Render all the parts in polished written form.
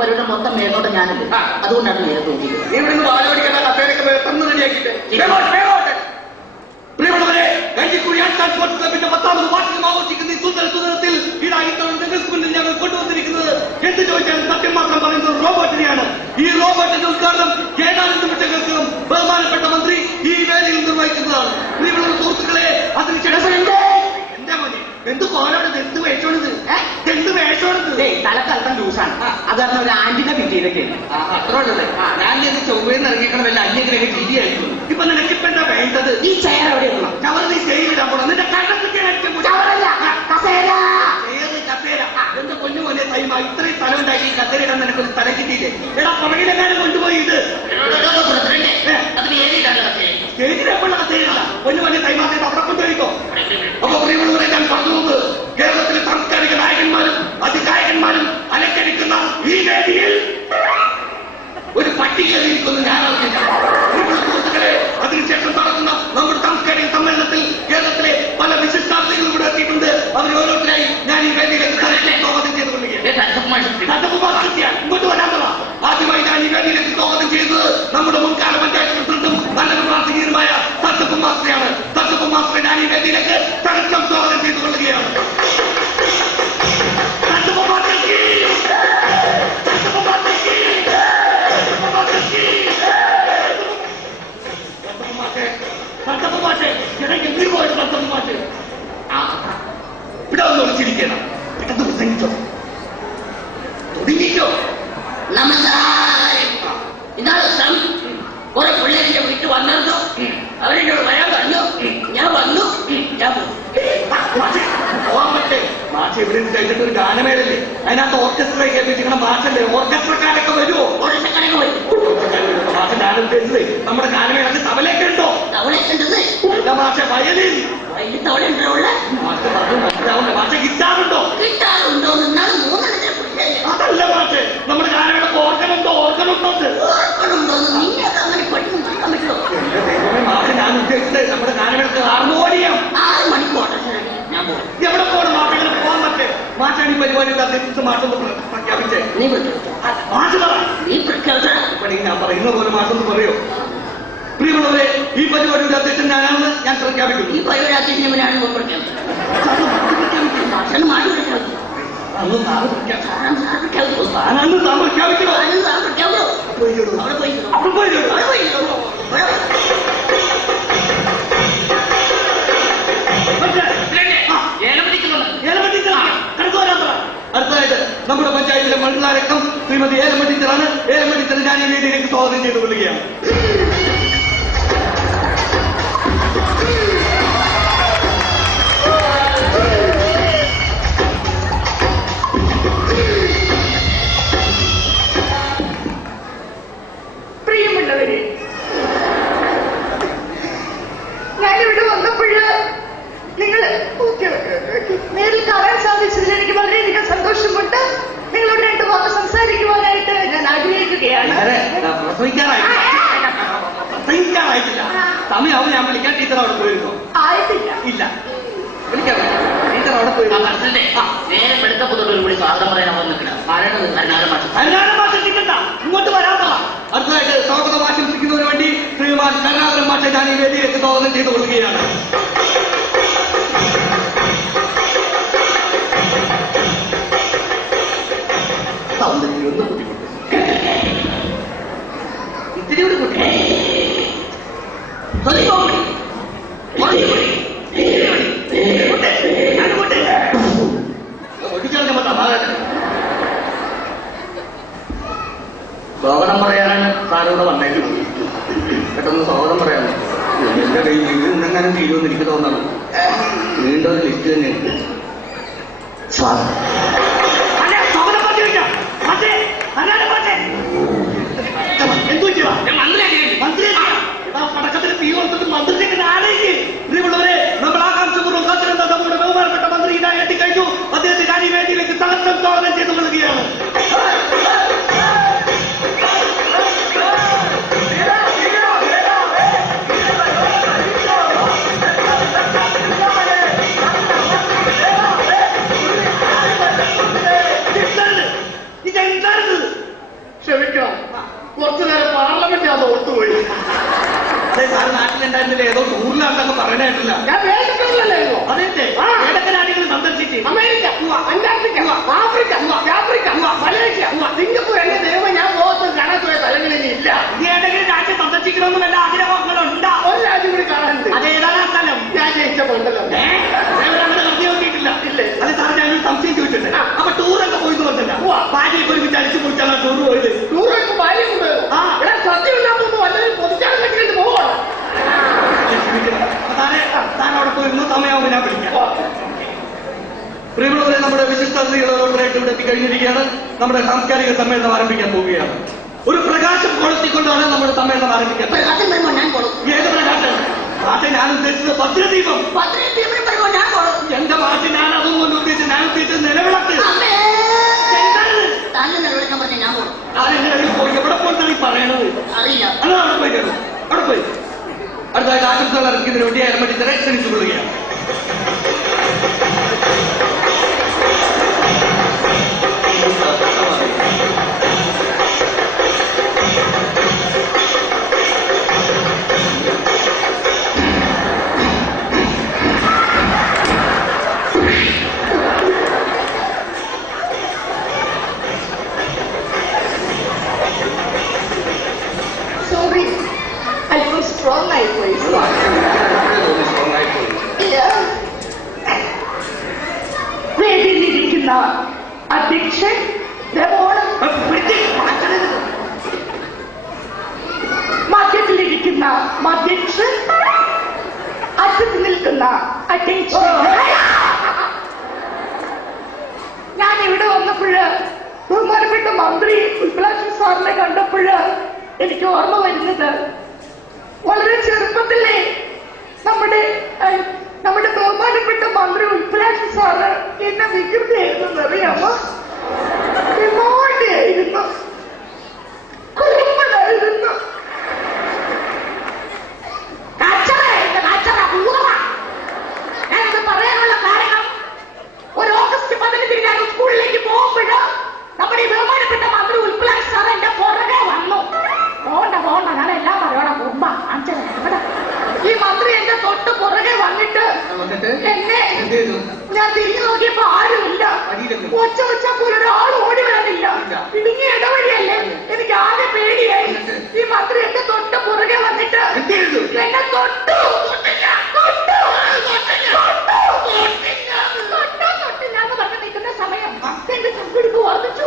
പരിപാടി മൊത്തം മേലോട്ട് ഞാനല്ലേ, അതുകൊണ്ടാണ് നേരെ തോന്നിയത്. ഇവിടുന്ന് വാലോടിക്കേണ്ട കസേരയൊക്കെ പെട്ടെന്ന് റെഡിയാക്കിയിട്ട് പ്രിയമുള്ളവരെ, ഗഞ്ചിക്കുഴി ട്രാൻസ്പോർട്ട് ക്ലബിന്റെ 10ാമത് വാർഷികം ആഘോഷിക്കുന്ന ഈ സുന്ദരത്തിൽ ഇതായിട്ടാണ് നിങ്ങൾക്ക് മുന്നിൽ ഞങ്ങൾ കൊണ്ടുവന്നിരിക്കുന്നത്. എന്ത് ചോദിച്ചാൽ സത്യം മാത്രം പറയുന്നത് റോബോട്ടിനെയാണ്. ഈ റോബോട്ടിന്റെ ഉദ്ഘാടനം ഏതാനും നിമിഷങ്ങൾക്കും ബഹുമാനപ്പെട്ട മന്ത്രി ഈ വേദിയിൽ നിർവഹിക്കുന്നതാണ്. പ്രിയമുള്ള സുഹൃത്തുക്കളെ, അതിനുശേഷം എന്റെ മതി എന്ത് പോലോട് എന്ത് വേഷമാണിത്, എന്ത് വേഷമാണിത്? തലക്കൽപ്പം ലൂസാണ്, അത് കാരണം ഒരു ആന്റിനെ കിട്ടിയതൊക്കെ അത്രയുള്ളത്. ഞാൻ ഇത് ചൊവ്വേന്ന് ഇറങ്ങിക്കണമല്ല, അന്യഗ്രഹ രീതിയായിരുന്നു. ഇപ്പൊ നിനക്കിപ്പോ എന്താ വേണ്ടത്? ഈ ചെയർ എവിടെ ഉള്ളു? ചവർ നീ ചെയ്തിടാൻ പോണം. നിന്റെ കസേര എന്റെ പൊന്നു പോലെ സൈമ, ഇത്രയും സ്ഥലം ഉണ്ടാക്കി കസേര ഇടാൻ നിനക്കൊരു സ്ഥലം കിട്ടിയില്ലേ? എടാ പുറകിലെങ്ങാനും കൊണ്ടുപോയി ഇത് സ്റ്റേജിലെപ്പോഴുള്ള കസേരയില്ല. പൊന്നു പോലെ സൈമാസെ അവിടെ കൊണ്ടുപോയിക്കോ. അപ്പൊ പ്രിയമുള്ളവരെ, ഞാൻ പറഞ്ഞത് കേരളത്തിലെ സാംസ്കാരിക നായകന്മാരും അതികായകന്മാരും അലക്കരിക്കുന്ന ഈ വേദിയിൽ ഒരു പട്ടിക ഇരിക്കുന്നു ഞാൻ അറിഞ്ഞില്ല. സുഹൃത്തുക്കളെ, അതിനുശേഷം നടക്കുന്ന നമ്മുടെ സാംസ്കാരിക സമ്മേളനത്തിൽ കേരളത്തിലെ പല വിശിഷ്ടാർത്ഥികളും ഇവിടെ എത്തിയിട്ടുണ്ട്. അവർ ഓരോരുത്തരായി ഞാൻ ഈ വേദിയിലേക്ക് സ്വാഗതം ചെയ്തുകൊണ്ടിരിക്കുകയാണ്. ഇങ്ങോട്ട് വരാൻ പറ. ആദ്യമായി ഞാൻ ഈ വേദിയിലേക്ക് സ്വാഗതം ചെയ്തത് നമ്മുടെ മുൻകാല പഞ്ചായത്ത് പ്രസിഡന്റും നല്ല പ്രവർത്തകനുമായ സത്യപ്പൻ മാസ്റ്ററെയാണ്. സത്യപ്പൻ മാസ്റ്ററെ ഞാൻ ഈ വേദിയിലേക്ക് തടസ്സം സ്വാഗതം ചെയ്തുകൊള്ളുകയാണ്. ഇവിടെ ഒന്ന് വിളിച്ചിരിക്കണം. പെട്ടെന്ന് പ്രസംഗിച്ചോ, തുടങ്ങിക്കോ. നമസ്കാരം. ഇന്നാളെ ദിവസം കുറെ പിള്ളേരുടെ വീട്ടിൽ വന്നിരുന്നു. അവരെന്നോട് വരാൻ പറഞ്ഞു. ഞാൻ വന്നു, ഞാൻ പോവാൻ പറ്റേ. മാഷ ഇവിടെ നിന്ന് കഴിഞ്ഞിട്ട് ഒരു ഗാനമേളല്ലേ, അതിനകത്ത് ഓർക്കസ്ട്ര കേൾപ്പിച്ചിരിക്കണം. മാഷല്ലേ, ഓർക്കസ്ട്രക്കാരൊക്കെ വരുമോ? ഓർക്കസ്ട്രക്കാരൊക്കെ വരും. മാഷ ഞാൻ ഉദ്ദേശിച്ചത് നമ്മുടെ ഗാനമേളക്ക് തവലയൊക്കെ ഉണ്ടോ? തവളയൊക്കെ ഉണ്ടത് അല്ല മാഷ, വയലിൻ തവള ഉണ്ടോ? മാഷ പറഞ്ഞു മനസ്സിലാവുന്ന. മാഷ ഗിറ്റാറുണ്ടോ? ഗിറ്റാറുണ്ടോ? അതല്ല മാഷെ, നമ്മുടെ ഗാനമേളക്ക് ഓർക്കനുണ്ടോ? ഓർക്കനുണ്ടോ? അങ്ങനെ പഠിക്കും പറയാൻ പറ്റുമോ? മാഷ ഞാൻ ഉദ്ദേശിച്ചത് നമ്മുടെ ഗാനമേളക്ക് ഹാർമോണിയം 6 മണിക്ക് ഓട്ടം ഞാൻ പോകും. എവിടെ പോകണം? മാഷങ്ങനെ പോകാൻ പറ്റേ. മാഷാണ് ഈ പരിപാടിയുടെ അധ്യക്ഷിച്ച് മാഷൊന്ന് പ്രഖ്യാപിച്ചേ. നീ മാഷ് പറ. നീ പ്രഖ്യാപിച്ച ഞാൻ പറയുന്ന പോലെ മാഷൊന്ന് പറയോ? പ്രിയമുള്ളവരെ, ഈ പരിപാടിയുടെ അധ്യക്ഷൻ ഞാനാണെന്ന് ഞാൻ പ്രഖ്യാപിക്കുന്നു. ഈ പരിപാടി അധ്യക്ഷനാണ് പ്രഖ്യാപിച്ചത്. മാറ്റി പ്രഖ്യാപിച്ചു. അന്ന് നാളെ പ്രഖ്യാപിക്കണോ? അവിടെ പോയി അടുത്തതായിട്ട് നമ്മുടെ പഞ്ചായത്തിലെ മഹിളാ രക്തം ശ്രീമതി ഏലമ്മ ടീച്ചറാണ്. ഏലമ്മ ടീച്ചർ ഞാൻ ഈ വേദിയിലേക്ക് സ്വാഗതം ചെയ്തു കൊള്ളുകയാണ്. പ്രിയമുള്ളവരെ, ഞാനിവിടെ വന്നപ്പോഴ് നിങ്ങൾ നേരിൽ കാണാൻ സാധിച്ചതിൽ എനിക്ക് വളരെയധികം സന്തോഷമുണ്ട്. നിങ്ങളോട് 2 വാക്ക് സംസാരിക്കുവാനായിട്ട് ഞാൻ ആഗ്രഹിക്കുകയാണ്. പ്രസംഗിക്കാറായിട്ടില്ല. സമയമാവും. ഞാൻ വിളിക്കാൻ. ടീച്ചർ അവിടെ പോയിരുന്നോ? ആയിട്ടില്ല. ഇല്ല, വിളിക്കാം. ടീച്ചർ അവിടെ പോയിരുന്നു. നേരെ പെടുത്തപ്പുറത്തോട് കൂടി സ്വാഗതം പറയാൻ വന്നിരിക്കണം. ഇങ്ങോട്ട് വരാത്ത. അടുത്തതായിട്ട് സ്വാഗതം ആശംസിക്കുന്നതിന് വേണ്ടി ശ്രീമാൻ കരുണാകരൻ മാഷെ ഞാൻ ഈ വേദിയിലേക്ക് സ്വാഗതം ചെയ്തു കൊള്ളുകയാണ്. ഇത്തിരി കൂടി കുട്ടി സ്വാഗതം പറയാനാണ് സാറിവിടെ വന്നേക്കുന്നത്. പെട്ടെന്ന് സ്വാഗതം പറയാമോ? എന്റെ കയ്യിൽ വീടുണ്ടെങ്കിലും തീരുമെന്ന് എനിക്ക് തോന്നണം. വീണ്ടും ഒരു ലിസ്റ്റ് തന്നെയുണ്ട്. സ്വാഗതം പടക്കത്തിന് തീ കൊടുത്തിട്ട് മന്ത്രിക്ക് ആലേക്ക്. പ്രിയമുള്ളവരെ, നമ്മൾ ആകാംക്ഷപൂർവ്വം കാത്തിരുന്ന നമ്മുടെ ബഹുമാനപ്പെട്ട മന്ത്രി ഇതായി എത്തിക്കഴിഞ്ഞു. അദ്ദേഹത്തെ ഞാൻ ഈ വേദിയിലേക്ക് തലക്കം സ്വാഗതം ചെയ്തു കൊള്ളുകയാണ്. അതെന്തെ ഏതൊക്കെ രാജ്യങ്ങൾ സന്ദർശിച്ച്? America, Antarctica, Africa, Africa, Malaysia, Singapore. എന്റെ ദൈവം, ഞാൻ ലോകത്ത് കാണാൻ പോയ സ്ഥലങ്ങളിൽ ഇല്ല. നീ ഏതെങ്കിലും രാജ്യം സന്ദർശിക്കണമെന്ന് വല്ല ആഗ്രഹങ്ങളുണ്ടോ? ഒരു രാജ്യം കൂടി കാണാനുണ്ട്. അതേതാണ് സ്ഥലം? ഞാൻ ജയിച്ചപ്പോണ്ടല്ലോ. അങ്ങനെ കൃത്യം നോക്കിയിട്ടില്ല. ഇല്ലേ? അത് സാർ ഞാനൊരു സംശയം ചോദിച്ചിട്ടുണ്ട്. അപ്പൊ ടൂറൊക്കെ പോയി തോന്നില്ല. ഭാര്യയൊക്കെ ഒരുമിച്ച് അടിച്ചു പൊളിച്ചാണ് ടൂർ പോയത്. ടൂറൊക്കെ ഭാര്യ കൊണ്ടുപോയോ? സത്യമില്ലാത്തൊന്നും അല്ലെങ്കിൽ പൊതിച്ചാലൊക്കെ കേട്ട് പോവാണ്. താൻ അവിടെ പോയിരുന്ന സമയമാകുമ്പോൾ ഞാൻ വിളിക്കാം. പ്രിയമുള്ളവരെ, നമ്മുടെ വിശിഷ്ട അതിഥികളോടായിട്ട് ഇവിടെ എത്തിക്കഴിഞ്ഞിരിക്കുകയാണ്. നമ്മുടെ സാംസ്കാരിക സമ്മേളനം ആരംഭിക്കാൻ പോവുകയാണ്. ഒരു പ്രകാശം കൊളുത്തിക്കൊണ്ടാണ് നമ്മുടെ സമ്മേളനം ആരംഭിക്കാൻ. ഏത് പ്രകാശം? ഭാഷ ഞാൻ ഉദ്ദേശിച്ചത് ഭദ്രദീപം. എന്റെ ഭാഷ ഞാൻ അതൊന്നും ഉദ്ദേശിച്ചത്, ഞാൻ ഉദ്ദേശിച്ചത് നിലവിളക്ക്. താനെന്റെ കയ്യിൽ പോയി എവിടെ പോയിട്ടാണ് ഈ പറയണത്? അല്ല, അവിടെ പോയി കയറും. അവിടെ പോയി അടുത്തായിട്ട് ആശംസകൾ ഇറക്കുന്നതിന് വേണ്ടി അരമടി തന്നെ ക്ഷണിച്ചുകൊള്ളുകയാണ്. വേദിയിലിരിക്കുന്ന അധ്യക്ഷൻ മധ്യത്തിലിരിക്കുന്ന മധ്യക്ഷൻ, അറ്റത്ത് നിൽക്കുന്ന അധ്യക്ഷൻ. ഞാൻ ഇവിടെ വന്നപ്പോഴ് ബഹുമാനപ്പെട്ട മന്ത്രി ഉൽപ്ലാഷൻ സാറിനെ കണ്ടപ്പോഴ് എനിക്ക് ഓർമ്മ വരുന്നത്, വളരെ ചെറുപ്പത്തിലെ നമ്മുടെ ബഹുമാനപ്പെട്ട മന്ത്രി ഉൽപ്ലാഷൻ സാറ് എന്നെ വികൃതിയായിരുന്നു അറിയാമോ? വിമോടിയായിരുന്നു, കുറുമ്പനായിരുന്നു. ഞാനിത് പറയാനുള്ള കാരണം, ഒരു ഓഗസ്റ്റ് 15 ഞാൻ സ്കൂളിലേക്ക് പോകുമ്പോൾ നമ്മുടെ ഈ ബഹുമാനപ്പെട്ട മന്ത്രി ഉൽപ്ലാഷൻ സാർ എന്റെ പുറകെ വന്നു. പോണ്ട ഞാൻ എല്ലാം പറയണം. കുറുമ്പ ഈ മന്ത്രി എന്റെ തൊട്ട് പുറകെ വന്നിട്ട് എന്നെ, ഞാൻ തിരിഞ്ഞു നോക്കിയപ്പോ ആരുമില്ല. ഒച്ച പോലെ ഒരാൾ ഓടി വരാനില്ല. ഇടുങ്ങിയ ഇടവഴിയല്ലേ, എനിക്ക് ആകെ പേടിയായി. ഈ മന്ത്രി എന്റെ തൊട്ട് പുറകെ വന്നിട്ട് എന്നെ തൊട്ടില്ലാന്ന് പറഞ്ഞ് നിൽക്കുന്ന സമയം എന്റെ ചുക്കെടുത്ത് വർദ്ധിച്ചു.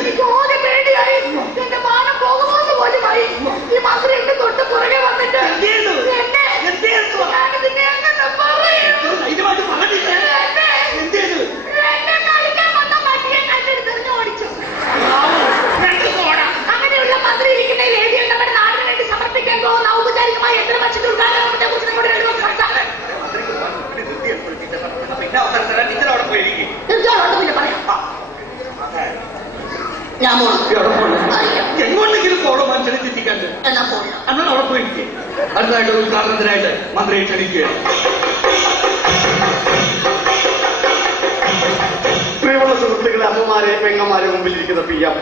എനിക്ക് ആകെ പേടിയായി. എന്റെ മാനം പോകുമെന്ന് പോലുമായി. ഈ മന്ത്രി എന്റെ തൊട്ട് പുറകെ വന്നിട്ട് ഞാനിതിനെ അങ്ങനെ പറയും. എന്നെ കളിക്കാൻ വന്ന മടിയെ കണ്ടെടുത്തെറിഞ്ഞ് ഓടിച്ചു. അങ്ങനെയുള്ള മന്ത്രി ഇരിക്കുന്ന വേദിയിൽ നമ്മുടെ നാടിന് വേണ്ടി സമർപ്പിക്കാൻ പോകുന്ന ഔപചാരികമായ എത്ര വർഷത്തെ ഉദ്ഘാടനത്തെ കുറിച്ച് കൂടെ പിന്നെ പറയാം. ഞാൻ എങ്ങോട്ടെങ്കിലും പോകണം മനുഷ്യനെ ചിന്തിക്കണ്ട്. എന്നാ പോകണം. എന്നാൽ അവിടെ പോയിരിക്കും. അടുത്തായിട്ട് ഉദ്ഘാടനത്തിനായിട്ട് മന്ത്രിയെ ക്ഷണിക്കുകയാണ്. പ്രിയമുള്ള സുഹൃത്തുക്കളെ, അമ്മമാരെ, പെങ്ങന്മാരെ, മുമ്പിലിരിക്കുന്ന പിള്ളേർ,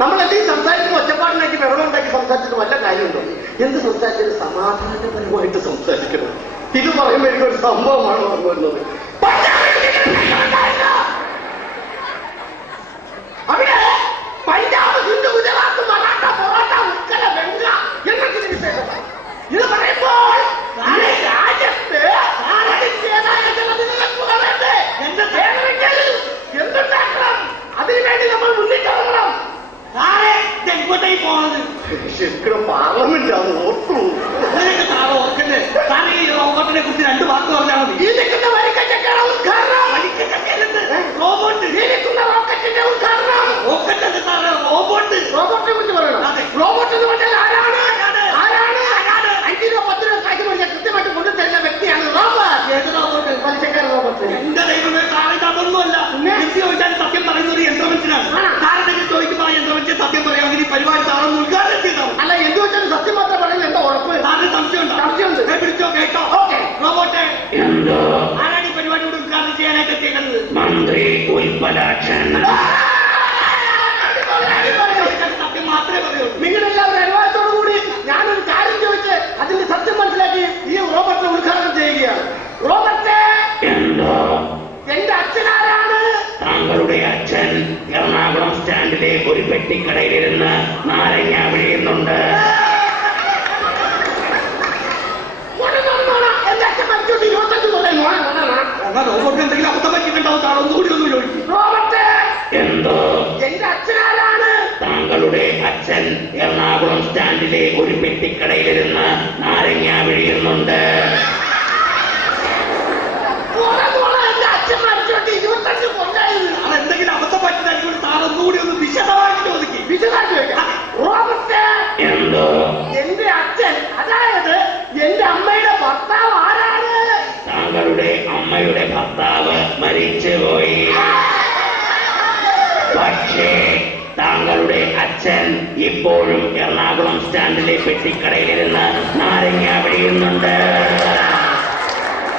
നമ്മളെന്തെങ്കിലും സംസാരിക്കുമ്പോൾ ഒറ്റപ്പാടിലേക്ക് വെള്ളമുണ്ടാക്കി സംസാരിച്ചിട്ട് വല്ല കാര്യമുണ്ടോ? എന്ത് സംസാരിച്ചത് സമാധാനപരമായിട്ട് സംസാരിക്കണം. ഇത് പറയുമ്പോൾ എനിക്കൊരു സംഭവമാണ് ഓർമ്മ വരുന്നത്. അവിടെ പഞ്ചാബ്, ഹിന്ദു, ഗുജറാത്ത്, മറാഠ, പൊറോട്ട, ഉത്കല, ബംഗ എന്നൊക്കെ വിശേഷമാണ്. ഇത് പറയുമ്പോൾ രാജ്യത്ത് എന്തുണ്ടാക്കണം, അതിനുവേണ്ടി നമ്മൾ മുന്നിട്ടിറങ്ങണം. എങ്ങോട്ടേക്ക് പോകണത്? ശരിക്കും പാർലമെന്റ് ആണ്. ഓർത്തു സാറ് ഓർക്കല്ലേ? സാറ് ഈ റോബോട്ടിനെ കുറിച്ച് 2 വാക്ക് പറഞ്ഞാൽ മതി. ഈ നിൽക്കുന്ന വരിക്കച്ചക്കാണ് ഉദ്ഘാടനം. റോബോട്ട്, ഈ നിൽക്കുന്ന റോക്കറ്റിന്റെ ഉദ്ഘാടനം. Rocket sir robot. റോബോട്ടിനെ കുറിച്ച് പറയണം. റോബോട്ട് എന്ന് പറഞ്ഞാൽ ആരാണ്? 5 രൂപ 10 രൂപ കാശ് പറഞ്ഞാൽ കൃത്യമായിട്ട് കൊണ്ടുതരുന്ന വ്യക്തിയാണ് റോബോട്ട്. ഏത് റോബോട്ട്? പലിശക്കാരൻ റോബോട്ട്. എന്റെ ദൈവമേ, സാറിന് അതൊന്നുമല്ല. എന്ത് ചോദിച്ചാൽ സത്യം പറയുന്ന ഒരു യന്ത്രമനുഷ്യനാണ്. സാറിനെങ്കിൽ ചോദിക്കുമ്പോൾ ആ യന്ത്രമനുഷ്യൻ സത്യം പറയാമെങ്കിൽ ഈ പരിപാടി സാറൊന്ന് ഉദ്ഘാടനം ചെയ്താൽ അല്ല, എന്ത് വെച്ചാലും സത്യം മാത്രം പറയുന്നത് എന്താ ഉറപ്പ്? സാറിന് സംശയമുണ്ടോ? സംശയമുണ്ട്. പിടിച്ചോ, കേട്ടോ. ഓക്കെ. റോബോട്ടെ, ആരാണ് ഈ പരിപാടിയോട് ഉദ്ഘാടനം ചെയ്യാനായിട്ട് എത്തിയത്? മന്ത്രി ഉൽപ്പലാക്ഷൻ. സത്യം മാത്രമേ പറയൂ. നിങ്ങളെല്ലാവരും അനുവാദത്തോടു കൂടി ഞാനൊരു കാര്യം ചോദിച്ച് അതിന്റെ സത്യം മനസ്സിലാക്കി ഈ റോബോട്ടിനെ ഉദ്ഘാടനം ചെയ്യുകയാണ്. റോബോട്ട് പെട്ടിക്കടയിലിരുന്ന് നാരങ്ങ വിഴിയുന്നുണ്ട്. എന്റെ അച്ഛൻ മരിച്ചോട്ട് 25 കൊല്ലായിരുന്നു. അതെന്തെങ്കിലും അബദ്ധം പറ്റുന്നതായിരിക്കും. സാറൊന്നുകൂടി ഒന്ന് വിശദമായിട്ട് ഒതുക്കി. വിശദമായിട്ട് ചോദിക്കാം. റോബർട്ട്, എന്തോ? എന്റെ അച്ഛൻ, അതായത് എന്റെ അമ്മയുടെ ഭർത്താവ് ആരാണ്? താങ്കളുടെ അമ്മയുടെ ഭർത്താവ് മരിച്ചുപോയി. പക്ഷേ താങ്കളുടെ അച്ഛൻ ഇപ്പോഴും എറണാകുളം സ്റ്റാൻഡിലെ പെട്ടിക്കടയിലിരുന്ന് നാരങ്ങ വിഴിയുന്നുണ്ട്.